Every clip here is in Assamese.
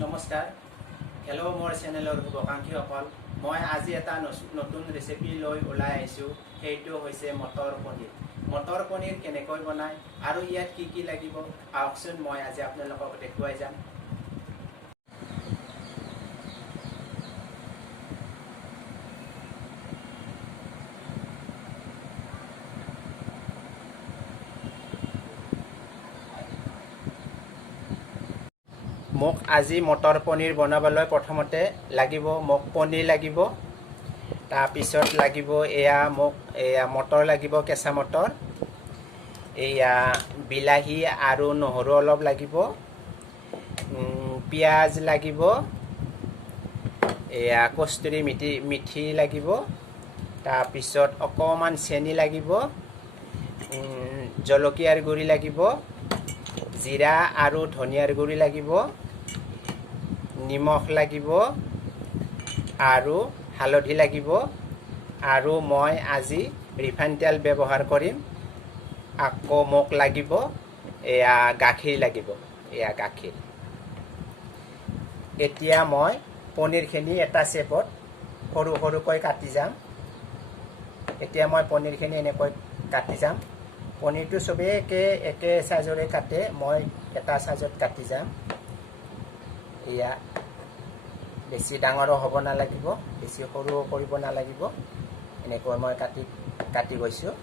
নমস্কাৰ হেল্ল' মোৰ চেনেলৰ শুভাকাংক্ষীসকল মই আজি এটা নতুন ৰেচিপি লৈ ওলাই আহিছোঁ সেইটো হৈছে মটৰ পনীৰ কেনেকৈ বনায় আৰু ইয়াত কি লাগিব আহকচোন মই আজি আপোনালোকক দেখুৱাই যাম মোক আজি মটৰ পনীৰ বনাবলৈ প্ৰথমতে লাগিব মোক পনীৰ লাগিব তাৰপিছত লাগিব মোক মটৰ লাগিব কেঁচা মটৰ বিলাহী আৰু নহৰু অলপ লাগিব পিঁয়াজ লাগিব কস্তুৰী মিঠি লাগিব তাৰপিছত অকণমান চেনি লাগিব জলকীয়াৰ গুড়ি লাগিব জিৰা আৰু ধনিয়াৰ গুড়ি লাগিব নিমখ লাগিব আৰু হালধি লাগিব আৰু মই আজি ৰিফাইন তেল ব্যৱহাৰ কৰিম আকৌ মোক লাগিব গাখীৰ লাগিব গাখীৰ এতিয়া মই পনীৰখিনি এটা শেপত সৰু সৰুকৈ কাটি যাম এতিয়া মই পনীৰখিনি এনেকৈ কাটি যাম পনীৰটো চবেই একে সাইজৰে কাটে মই এটা সাইজত কাটি যাম বেছি ডাঙৰো হ'ব নালাগিব বেছি সৰুও কৰিব নালাগিব এনেকৈ মই কাটি গৈছোঁ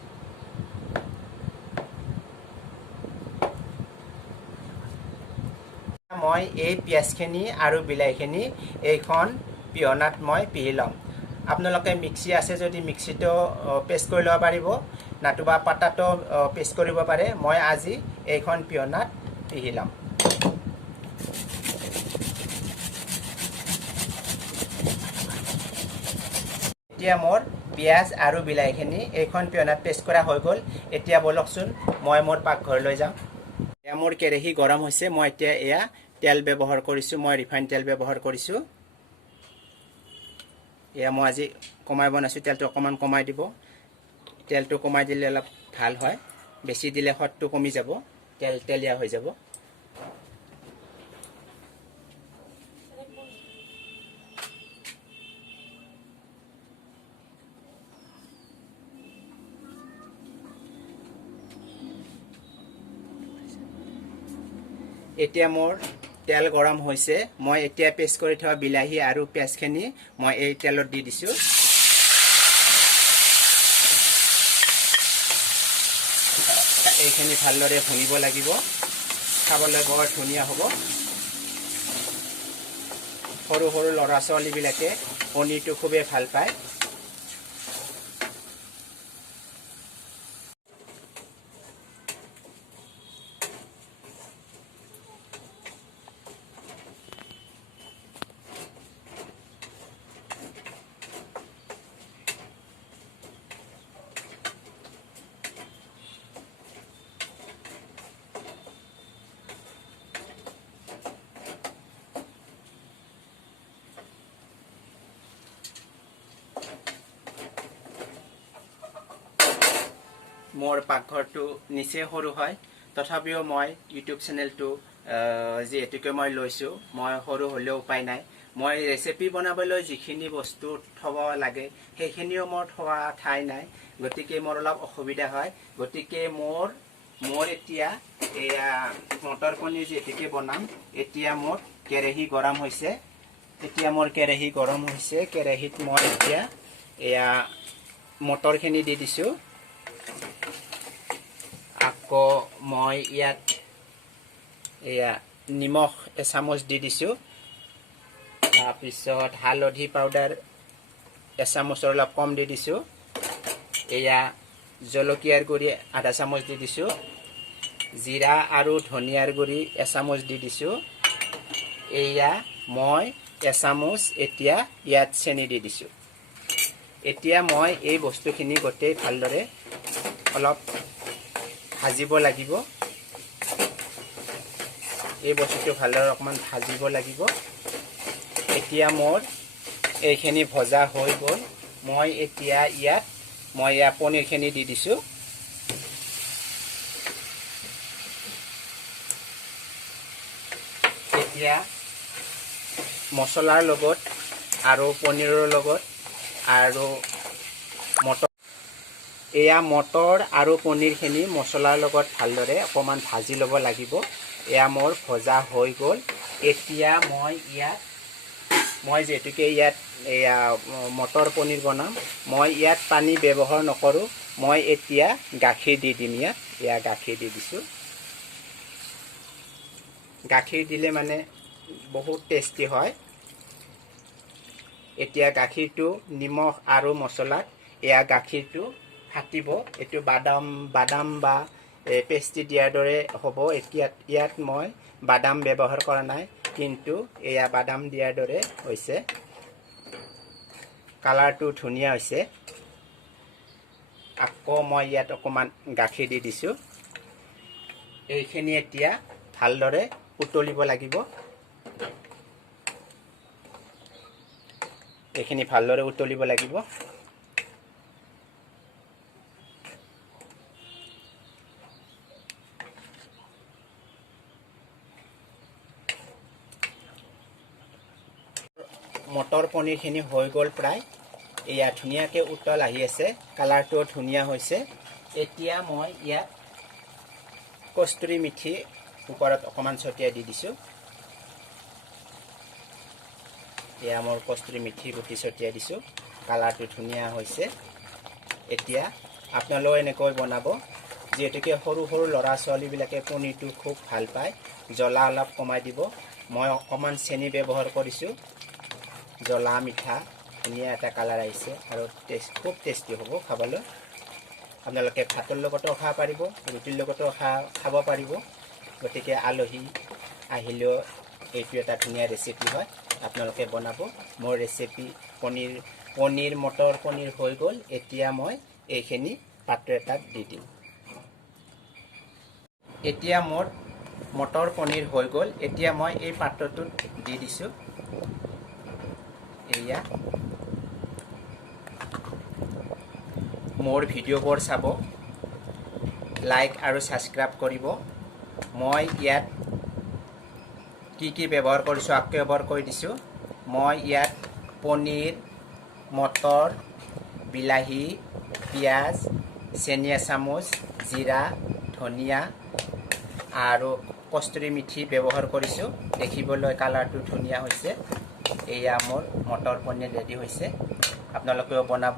মই এই পিঁয়াজখিনি আৰু বিলাহীখিনি এইখন পিহনাত মই পিহি ল'ম আপোনালোকে মিক্সি আছে যদি মিক্সিটো পেষ্ট কৰি ল'ব পাৰিব নতুবা পাতাটো পেষ্ট কৰিব পাৰে মই আজি এইখন পিহনাত পিহি ল'ম এতিয়া মোৰ পিঁয়াজ আৰু বিলাহীখিনি এইখন পিহনাত পেষ্ট কৰা হৈ গ'ল এতিয়া বলকচোন মই মোৰ পাকঘৰলৈ যাওঁ মোৰ কেৰাহী গৰম হৈছে মই এতিয়া তেল ব্যৱহাৰ কৰিছোঁ মই ৰিফাইন তেল ব্যৱহাৰ কৰিছোঁ মই আজি কমাই বনাইছোঁ তেলটো অকণমান কমাই দিব তেলটো কমাই দিলে অলপ ভাল হয় বেছি দিলে সোৱাদটো কমি যাব তেলীয়া হৈ যাব এতিয়া মোৰ তেল গৰম হৈছে মই এতিয়া পেষ্ট কৰি থোৱা বিলাহী আৰু পিঁয়াজখিনি মই এই তেলত দি দিছোঁ এইখিনি ভালদৰে ভুনিব লাগিব খাবলৈ বৰ ধুনীয়া হ'ব সৰু সৰু ল'ৰা ছোৱালীবিলাকে পনীৰটো খুবেই ভাল পায় মোৰ পাকঘৰটো নিচেই সৰু হয় তথাপিও মই ইউটিউব চেনেলটো যিহেতুকে মই লৈছোঁ মই সৰু হ'লেও উপায় নাই মই ৰেচিপি বনাবলৈ যিখিনি বস্তু থ'ব লাগে সেইখিনিও মোৰ থোৱা ঠাই নাই গতিকে মোৰ অলপ অসুবিধা হয় গতিকে মোৰ এতিয়া মটৰ পনীৰ যিহেতুকে বনাম এতিয়া মোৰ কেৰাহী গৰম হৈছে কেৰাহীত মই এতিয়া মটৰখিনি দি দিছোঁ আকৌ মই ইয়াত নিমখ এচামুচ দি দিছোঁ তাৰপিছত হালধি পাউডাৰ এচামুচৰ অলপ কম দি দিছোঁ জলকীয়াৰ গুড়ি আধা চামুচ দি দিছোঁ জিৰা আৰু ধনিয়াৰ গুড়ি এচামুচ দি দিছোঁ মই এচামুচ এতিয়া ইয়াত চেনি দি দিছোঁ এতিয়া মই এই বস্তুখিনি গোটেই ভালদৰে অলপ ভাজিব লাগিব এই বস্তুটো ভালদৰে অকণমান ভাজিব লাগিব এতিয়া মোৰ এইখিনি ভজা হৈ গ'ল মই এতিয়া ইয়াত পনীৰখিনি দি দিছোঁ এতিয়া মছলাৰ লগত আৰু পনীৰৰ লগত আৰু মটৰ এয়া মটৰ আৰু পনীৰখিনি মছলাৰ লগত ভালদৰে অকণমান ভাজি ল'ব লাগিব। এয়া মোৰ ভজা হৈ গ'ল। এতিয়া মই যিহেতুকে ইয়াত এয়া মটৰ পনীৰ বনাম, মই ইয়াত পানী ব্যৱহাৰ নকৰোঁ। মই এতিয়া গাখীৰ দি দিম। ইয়াত গাখীৰ দি দিছোঁ। গাখীৰ দিলে মানে বহুত টেষ্টি হয়। এতিয়া গাখীৰটো নিমখ আৰু মছলাত এয়া গাখীৰটো ফাটিব। এইটো বাদাম বা পেষ্ট্ৰি দিয়াৰ দৰে হ'ব। ইয়াত মই বাদাম ব্যৱহাৰ কৰা নাই, কিন্তু এয়া বাদাম দিয়াৰ দৰে হৈছে। কালাৰটো ধুনীয়া হৈছে। আকৌ মই ইয়াত অকণমান গাখীৰ দি দিছোঁ। এইখিনি এতিয়া ভালদৰে উতলিব লাগিব। এইখিনি ভালদৰে উতলিব লাগিব। মটৰ পনীৰখিনি হৈ গ'ল প্ৰায়। এয়া ধুনীয়াকৈ উতল আহি আছে। কালাৰটো ধুনীয়া হৈছে। এতিয়া মই ইয়াত কস্তুৰী মেথি ওপৰত অকণমান ছটিয়াই দি দিছোঁ। এয়া মোৰ কস্তুৰী মেথি গুটি ছটিয়াই দিছোঁ। কালাৰটো ধুনীয়া হৈছে। এতিয়া আপোনালোকে এনেকৈ বনাব। যিহেতুকে সৰু সৰু ল'ৰা ছোৱালীবিলাকে পনীৰটো খুব ভাল পায়। জ্বলা অলপ কমাই দিব। মই অকণমান চেনি ব্যৱহাৰ কৰিছোঁ। জ্বলা মিঠা ধুনীয়া এটা কালাৰ আহিছে আৰু খুব টেষ্টি হ'ব খাবলৈ। আপোনালোকে ভাতৰ লগতো খাব পাৰিব, ৰুটিৰ লগতো খাব পাৰিব। গতিকে আলহী আহিলেও এইটো এটা ধুনীয়া ৰেচিপি হয়। আপোনালোকে বনাব। মোৰ ৰেচিপি পনীৰ মটৰ পনীৰ হৈ গ'ল। এতিয়া মই এইখিনি পাত্ৰ এটাত দি দিম। এতিয়া মোৰ মটৰ পনীৰ হৈ গ'ল। এতিয়া মই এই পাত্ৰটোত দি দিছোঁ। এয়া মোৰ ভিডিঅ'বোৰ চাব, লাইক আৰু ছাবস্ক্ৰাইব কৰিব। মই ইয়াত কি ব্যৱহাৰ কৰিছোঁ আকৌ এবাৰ কৈ দিছোঁ। মই ইয়াত পনীৰ, মটৰ, বিলাহী, পিঁয়াজ, চেনি এচামুচ, জিৰা, ধনিয়া আৰু কস্তুৰী মেথি ব্যৱহাৰ কৰিছোঁ। দেখিবলৈ কালাৰটো ধুনীয়া হৈছে। এয়া মোৰ মটৰ পনীৰ ৰেডি হৈছে। আপোনালোকেও বনাব।